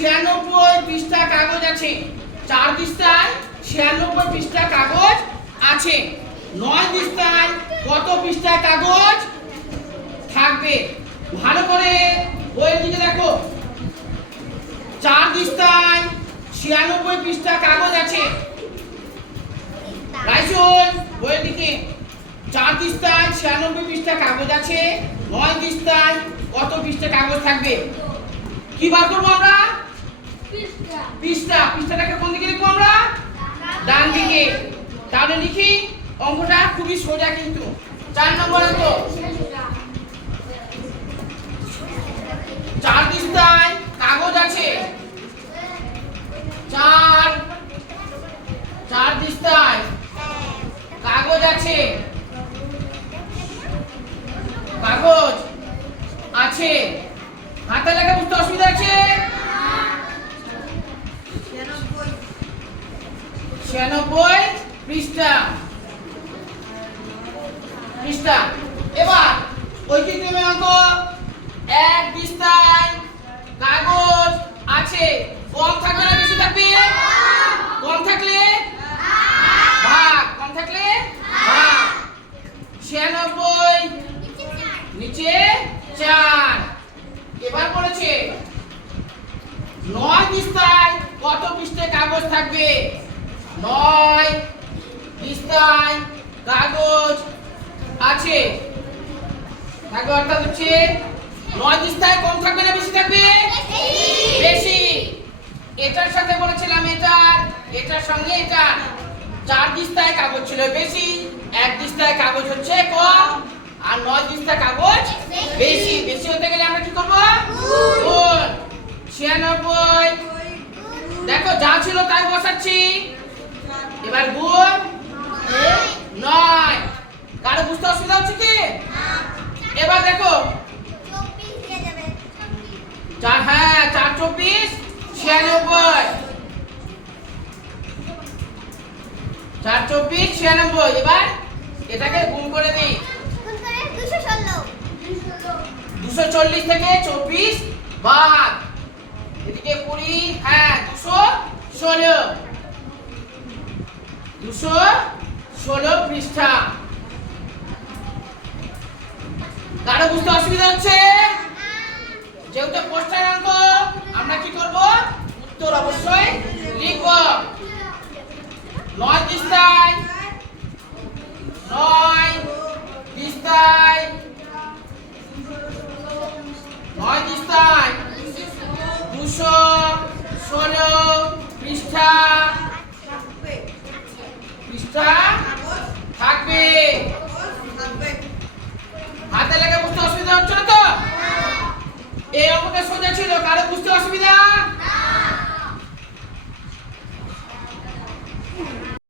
96 পৃষ্ঠা কাগজ আছে। 4 পৃষ্ঠায় 96 পৃষ্ঠা কাগজ আছে। 9 পৃষ্ঠায় কত পৃষ্ঠা কাগজ থাকবে? ভালো করে বইয়ের দিকে দেখো। 4 পৃষ্ঠায় 96 পৃষ্ঠা কাগজ আছে। রাইসুল বইয়ের দিকে 4 পৃষ্ঠায় 96 পৃষ্ঠা কাগজ আছে। 9 পৃষ্ঠায় কত পৃষ্ঠা কাগজ থাকবে? কি বার করব আমরা? পৃষ্ঠাটাকে কোন দিকে লিখবো আমরা? ডান দিকে। তাহলে লিখি, অঙ্কটা খুবই সোজা কিন্তু। 4 নম্বর অঙ্ক। 4 পৃষ্ঠায় কাগজ আছে। 4 পৃষ্ঠায় কাগজ আছে। কাগজ আছে। হাতে লেখা বুঝতে অসুবিধা আছে? 96 পৃষ্ঠা। এবার ঐকিক্রমে অঙ্ক। 1 পৃষ্ঠায় কাগজ আছে। কম থাকবে না বেশি থাকবে? কম থাকলে ভাগ, কম থাকলে ভাগ। 96 নিচে 4। এবার বলেছে 9 পৃষ্ঠায় কত পৃষ্ঠায় কাগজ থাকবে? 9 পৃষ্ঠায় কাগজ আছে। থাকবে অর্থাৎ হচ্ছে 9 পৃষ্ঠায় কম থাকবে না বেশি থাকবে? বেশি। এটার সাথে বলেছিলাম এটার সঙ্গে এটা। 4 পৃষ্ঠায় কাগজ ছিল বেশি, 1 পৃষ্ঠায় কাগজ হচ্ছে কম, আর 9 পৃষ্ঠা কাগজ বেশি। বেশি হতে গেলে আমরা কি করব? গুণ। 96 দেখো যা ছিল তাই বসাচ্ছি। এবার গুণ 9। কারো বুঝতে অসুবিধা হচ্ছে কি? এবার দেখো 4 4 24 96। 4 24 96। এবার এটাকে গুণ করে দিই। 240 থেকে 24 বাদ। এদিকে 20 216। 216 পৃষ্ঠা। কারো বুঝতে অসুবিধা হচ্ছে? যেহেতু প্রশ্নের অঙ্ক, আমরা কি করব? উত্তর অবশ্যই লিখব। 9 পৃষ্ঠায় 9 পৃষ্ঠায় 216 পৃষ্ঠা থাকবে। হাতে লেখা বুঝতে অসুবিধা হচ্ছে না তো? এই অঙ্কটা সোজা ছিল। কারো বুঝতে অসুবিধা?